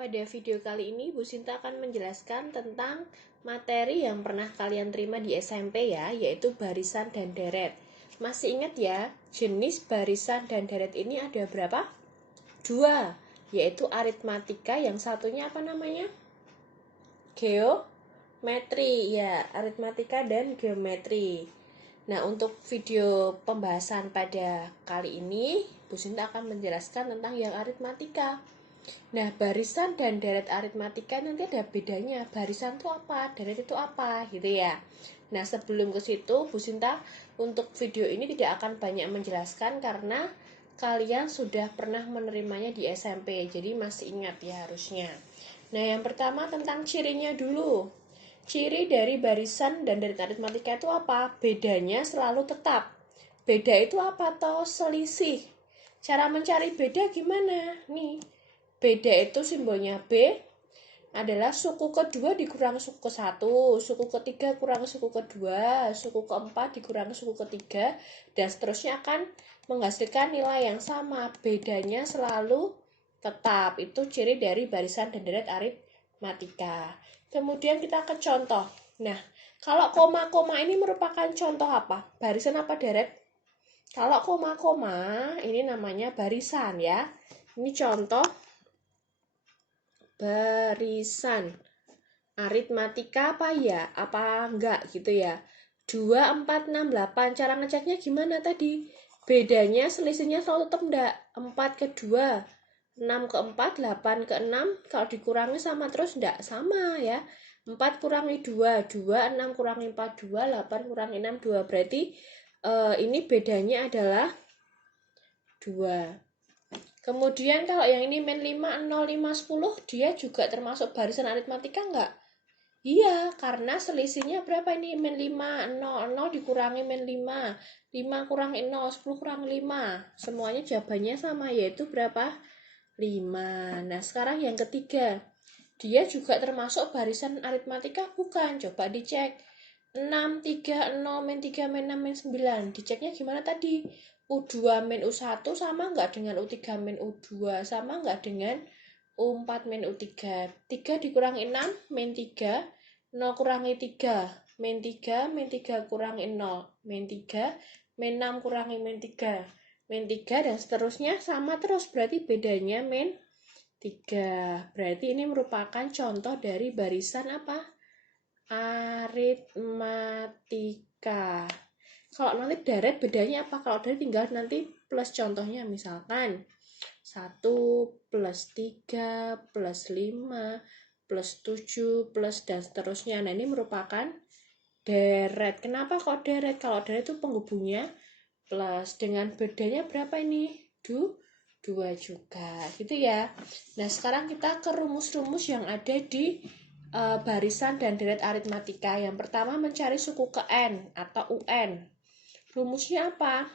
Pada video kali ini, Bu Sinta akan menjelaskan tentang materi yang pernah kalian terima di SMP ya, yaitu barisan dan deret. Masih ingat ya, jenis barisan dan deret ini ada berapa? Dua, yaitu aritmatika, yang satunya apa namanya? Geometri, ya, aritmatika dan geometri. Nah, untuk video pembahasan pada kali ini, Bu Sinta akan menjelaskan tentang yang aritmatika. Nah, barisan dan deret aritmatika nanti ada bedanya. Barisan itu apa, deret itu apa, gitu ya. Nah, sebelum ke situ, Bu Sinta untuk video ini tidak akan banyak menjelaskan karena kalian sudah pernah menerimanya di SMP, jadi masih ingat ya harusnya. Nah, yang pertama tentang cirinya dulu. Ciri dari barisan dan deret aritmatika itu apa? Bedanya selalu tetap. Beda itu apa toh? Selisih. Cara mencari beda gimana? Nih, beda itu simbolnya B adalah suku kedua dikurang suku ke-1, suku ketiga kurang suku kedua, suku keempat dikurang suku ketiga, dan seterusnya akan menghasilkan nilai yang sama. Bedanya selalu tetap. Itu ciri dari barisan dan deret aritmatika. Kemudian kita ke contoh. Nah, kalau koma-koma ini merupakan contoh apa? Barisan apa deret? Kalau koma-koma ini namanya barisan ya. Ini contoh barisan aritmatika apa ya? Apa enggak gitu ya? 2, 4, 6, 8. Cara ngeceknya gimana tadi? Bedanya selisihnya selalu tetap enggak? 4 ke 2, 6 ke 4, 8 ke 6. Kalau dikurangi sama terus enggak? Sama ya. 4 kurangi 2, 2, 6 kurangi 4, 2, 8 kurangi 6, 2. Berarti ini bedanya adalah 2. Kemudian kalau yang ini min 5, 0, 5, 10, dia juga termasuk barisan aritmatika enggak? Iya, karena selisihnya berapa ini? Min 5, 0, 0 dikurangi min 5, 5 kurangi 0, 10 kurangi 5. Semuanya jawabannya sama, yaitu berapa? 5. Nah, sekarang yang ketiga. Dia juga termasuk barisan aritmatika bukan? Coba dicek. 6, 3, 0, min 3, min 6, min 9. Diceknya gimana tadi? U2 min U1 sama nggak dengan U3 min U2? Sama nggak dengan U4 min U3? 3 dikurangi 6, min 3. 0 kurangi 3, min 3. Min 3 kurangi 0, min 3. Min 6 kurangi min 3, min 3. Dan seterusnya sama terus. Berarti bedanya min 3. Berarti ini merupakan contoh dari barisan apa? Aritmatika. Kalau nanti deret bedanya apa? Kalau deret tinggal nanti plus contohnya, misalkan 1 plus 3 plus 5 plus 7 plus dan seterusnya. Nah, ini merupakan deret. Kenapa kok deret? Kalau deret itu penghubungnya plus. Dengan bedanya berapa ini? 2 juga. Gitu ya. Nah, sekarang kita ke rumus-rumus yang ada di barisan dan deret aritmatika. Yang pertama mencari suku ke N atau UN. Rumusnya apa?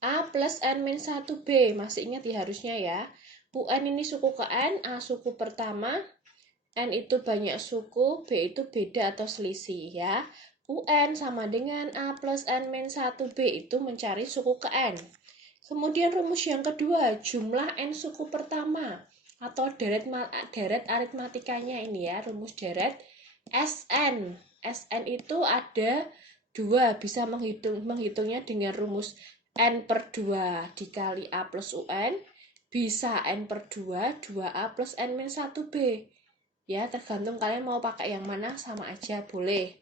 A plus N min 1B. Masih ingat ya harusnya ya. UN ini suku ke N, A suku pertama, N itu banyak suku, B itu beda atau selisih ya. UN sama dengan A plus N min 1B itu mencari suku ke N. Kemudian rumus yang kedua, jumlah N suku pertama atau deret aritmatikanya ini ya, rumus deret SN. SN itu ada 2, bisa menghitungnya dengan rumus N per 2 dikali A plus UN, bisa N per 2, 2A plus N min 1B. Ya, tergantung kalian mau pakai yang mana, sama aja boleh.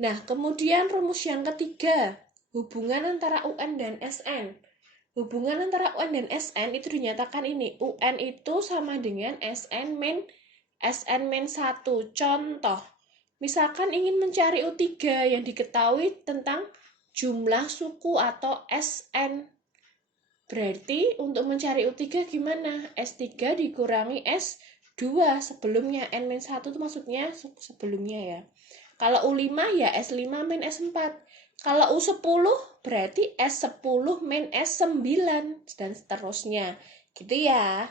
Nah, kemudian rumus yang ketiga, hubungan antara UN dan SN. Hubungan antara UN dan SN itu dinyatakan ini, UN itu sama dengan SN min 1. Contoh, misalkan ingin mencari U3 yang diketahui tentang jumlah suku atau SN. Berarti untuk mencari U3 gimana? S3 dikurangi S2 sebelumnya. N-1 itu maksudnya sebelumnya ya. Kalau U5 ya S5 min S4. Kalau U10 berarti S10 min S9 dan seterusnya. Gitu ya.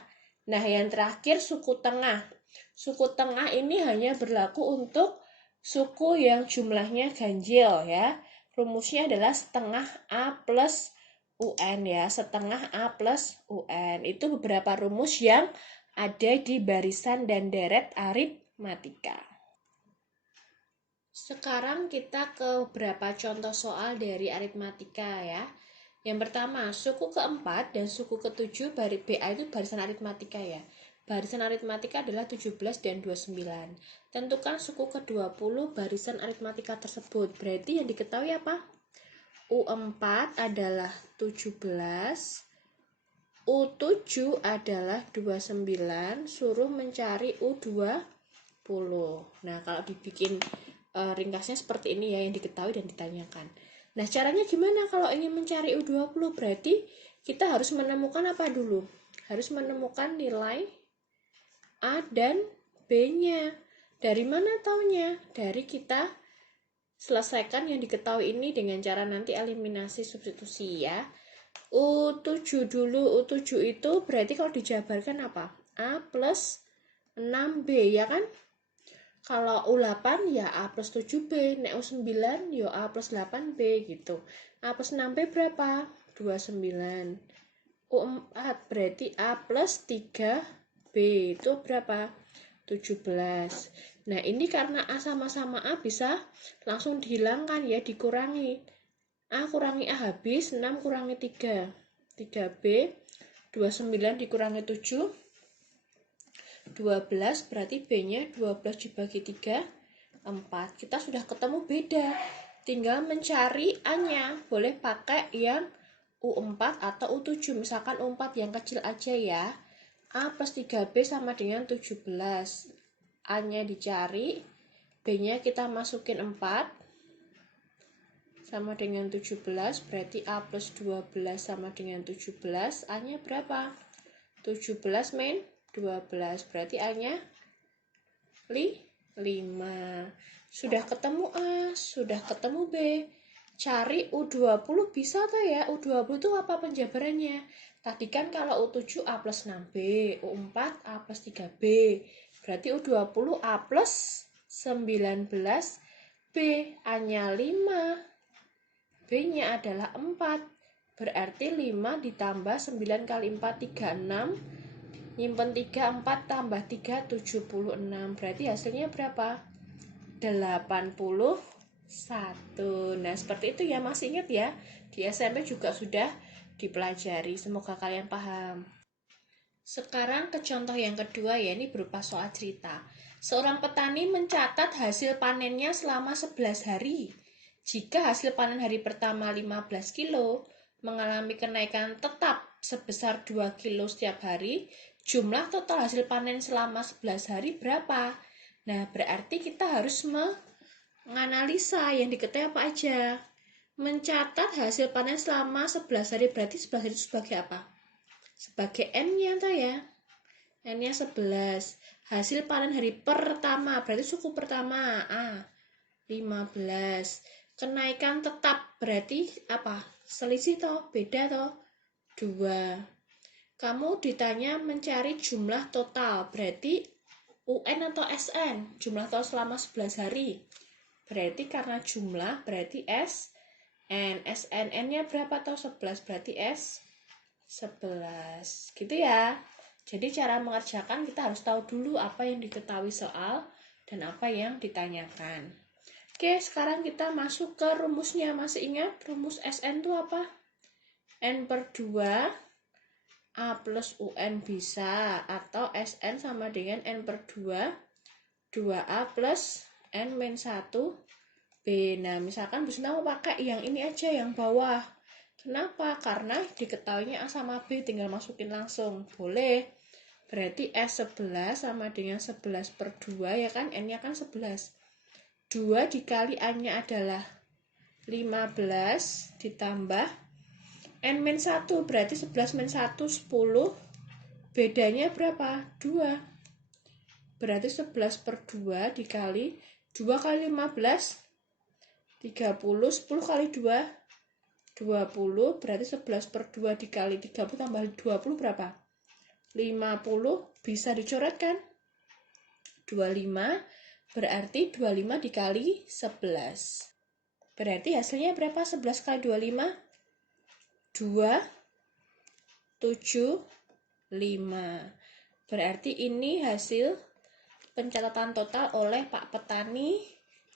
Nah, yang terakhir suku tengah. Suku tengah ini hanya berlaku untuk suku yang jumlahnya ganjil ya. Rumusnya adalah setengah A plus UN ya, setengah A plus UN. Itu beberapa rumus yang ada di barisan dan deret aritmatika. Sekarang kita ke beberapa contoh soal dari aritmatika ya. Yang pertama, suku keempat dan suku ketujuh BA itu barisan aritmatika ya. Barisan aritmatika adalah 17 dan 29. Tentukan suku ke-20 barisan aritmatika tersebut. Berarti yang diketahui apa? U4 adalah 17, U7 adalah 29, suruh mencari U20. Nah, kalau dibikin ringkasnya seperti ini ya, yang diketahui dan ditanyakan. Nah, caranya gimana kalau ingin mencari U20? Berarti kita harus menemukan apa dulu? Harus menemukan nilai A dan B-nya. Dari mana taunya? Dari kita selesaikan yang diketahui ini dengan cara nanti eliminasi substitusi ya. U7 dulu, U7 itu berarti kalau dijabarkan apa? A plus 6B ya kan? Kalau U8 ya A plus 7B, nek U9 ya A plus 8B gitu. A plus 6B berapa? 29. U4 berarti A plus 3B itu berapa? 17. Nah ini karena A sama-sama A bisa langsung dihilangkan ya, dikurangi. A kurangi A habis, 6 kurangi 3. 3B, 29 dikurangi 7, 12 berarti B-nya 12 dibagi 3, 4. Kita sudah ketemu beda. Tinggal mencari A-nya. Boleh pakai yang U4 atau U7. Misalkan U4 yang kecil aja ya. A plus 3B sama dengan 17. A-nya dicari. B-nya kita masukin 4. Sama dengan 17. Berarti A plus 12 sama dengan 17. A-nya berapa? 17 min 12. Berarti A-nya 5. Sudah ketemu A, sudah ketemu B. Cari U20 bisa tuh ya. U20 itu apa penjabarannya? Tadi kan kalau U7 A plus 6B, U4 A plus 3B. Berarti U20 A plus 19B. A-nya 5. B-nya adalah 4. Berarti 5 ditambah 9 kali 4, 36. Nyimpen 3, 4 tambah 3, 76. Berarti hasilnya berapa? 81. Nah, seperti itu ya, masih ingat ya? Di SMP juga sudah dipelajari. Semoga kalian paham. Sekarang ke contoh yang kedua ya, ini berupa soal cerita. Seorang petani mencatat hasil panennya selama 11 hari. Jika hasil panen hari pertama 15 kilo, mengalami kenaikan tetap sebesar 2 kilo setiap hari, jumlah total hasil panen selama 11 hari berapa? Nah, berarti kita harus menganalisa yang diketahui apa aja. Mencatat hasil panen selama 11 hari, berarti 11 hari itu sebagai apa? Sebagai N-nya tuh ya. N-nya 11. Hasil panen hari pertama, berarti suku pertama A. 15. Kenaikan tetap berarti apa? Selisih toh, beda toh. 2. Kamu ditanya mencari jumlah total, berarti UN atau SN? Jumlah total selama 11 hari. Berarti karena jumlah, berarti SN. SNN-nya berapa toh? 11, berarti S11. Gitu ya. Jadi cara mengerjakan kita harus tahu dulu apa yang diketahui soal dan apa yang ditanyakan. Oke, sekarang kita masuk ke rumusnya. Masih ingat rumus SN itu apa? N per 2 A plus UN bisa, atau SN sama dengan N per 2 2A plus N min 1 B. Nah, misalkan Bu Sinta mau pakai yang ini aja, yang bawah. Kenapa? Karena diketahuinya A sama B, tinggal masukin langsung. Boleh. Berarti S11 sama dengan 11 per 2 ya kan, N-nya kan 11. 2 dikali A-nya adalah 15 ditambah N min 1, berarti 11 min 1, 10. Bedanya berapa? 2. Berarti 11 per 2 dikali 2 kali 15, 30. 10 kali 2, 20. Berarti 11 per 2 dikali 30 tambah 20 berapa? 50. Bisa dicoret kan? 25. Berarti 25 dikali 11. Berarti hasilnya berapa? 11 kali 25? 2, 7, 5. Berarti ini hasil pencatatan total oleh Pak Petani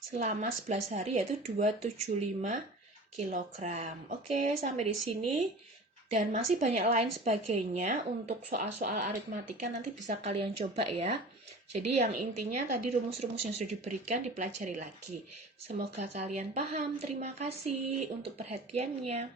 selama 11 hari yaitu 275 kg. Oke, sampai di sini. Dan masih banyak lain sebagainya untuk soal-soal aritmatika nanti bisa kalian coba ya. Jadi yang intinya tadi rumus-rumus yang sudah diberikan dipelajari lagi. Semoga kalian paham. Terima kasih untuk perhatiannya.